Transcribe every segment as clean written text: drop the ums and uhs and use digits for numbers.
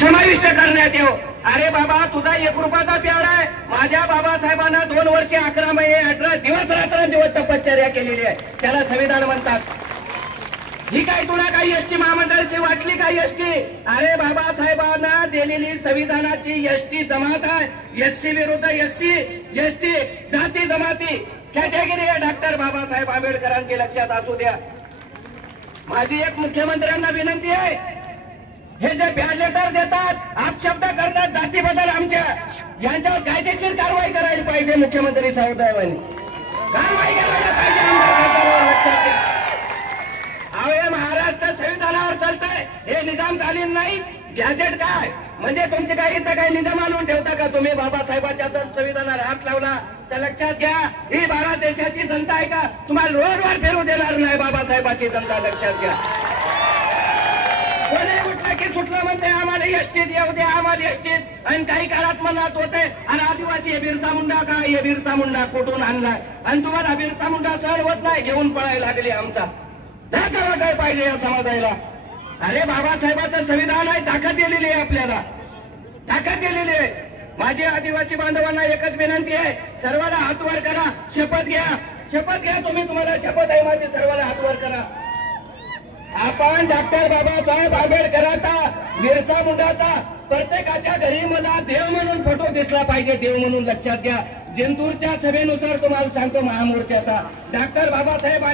समाविष्ट करण्यात येऊ। अरे बाबा, तुझा 1 रुपयाचा प्याड आहे। माझ्या बाबासाहेबांना 2 वर्षे 11 महिने 18 दिवस रात्रंदिवस तपश्चर्या केलेली आहे, त्याला संविधान म्हणतात। ही काय तुला काही एसटी महामंडळाची वाटली काही एसटी? अरे बाबासाहेबांना दिलेली संविधानाची एसटी जमात आहे। एससी विरुद्ध एससी, एसटी जाती जमाती कॅटेगरी आहे। डॉक्टर बाबासाहेब आंबेडकरांची लक्षात असू द्या। माझी एक मुख्यमंत्र्यांना विनंती आहे, हे जे बॅड लेटर देतात, अपशब्द करतात जाती बद्दल आमच्या, यांच्यावर कायदेशीर कारवाई करायला पाहिजे। मुख्यमंत्री साहेबांनी कारवाई करायला पाहिजे आमच्या सरकारवर, लक्षात घ्या। अहो, महाराष्ट्र संविधानावर चालतंय, हे निजामकालीन नाही। गॅजेट काय म्हणजे तुमचे काही इथं काही निजाम आणून ठेवता का तुम्ही? बाबासाहेबांच्या संविधानाला हात लावला तर लक्षात घ्या, ही भारत देशाची जनता आहे का तुम्हाला रोडवर फिरू देणार नाही बाबासाहेबांची जनता, लक्षात घ्या। कोणी उठलं की सुटलं म्हणते आम्हाला एसटीत येऊ द्या, आम्हाला एसटीत। आणि काही काळात मनात होते अरे आदिवासी बिरसा मुंडा का, हे बिरसा मुंडा कुठून आणलाय? आणि तुम्हाला बिरसा मुंडा सहन होत नाही, घेऊन पळायला लागले आमचा। काय पाहिजे या समाजाला? अरे बाबासाहेबांचं संविधान आहे, ताकद दिलेली आहे आपल्याला, ताकद दिलेली आहे। माझे आदिवासी बांधवांना एकच विनंती आहे, सर्वांना हात वर करा, शपथ घ्या, शपथ घ्या तुम्ही, तुम्हाला शपथ आहे माझी, सर्वांना हात वर करा। आपण डॉक्टर बाबासाहेब आंबेडकरांचा, बिरसा मुंडाचा प्रत्येकाच्या घरी मला देव म्हणून फोटो दिसला पाहिजे, देव म्हणून, लक्षात घ्या। जिंतूरच्या सभेनुसार तुम्हाला सांगतो, महामोर्चाचा डॉक्टर बाबासाहेब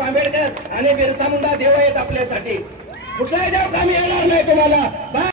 आंबेडकर आणि बिरसा मुंडा देव आहेत आपल्यासाठी। कुठलाही देव कमी येणार नाही तुम्हाला।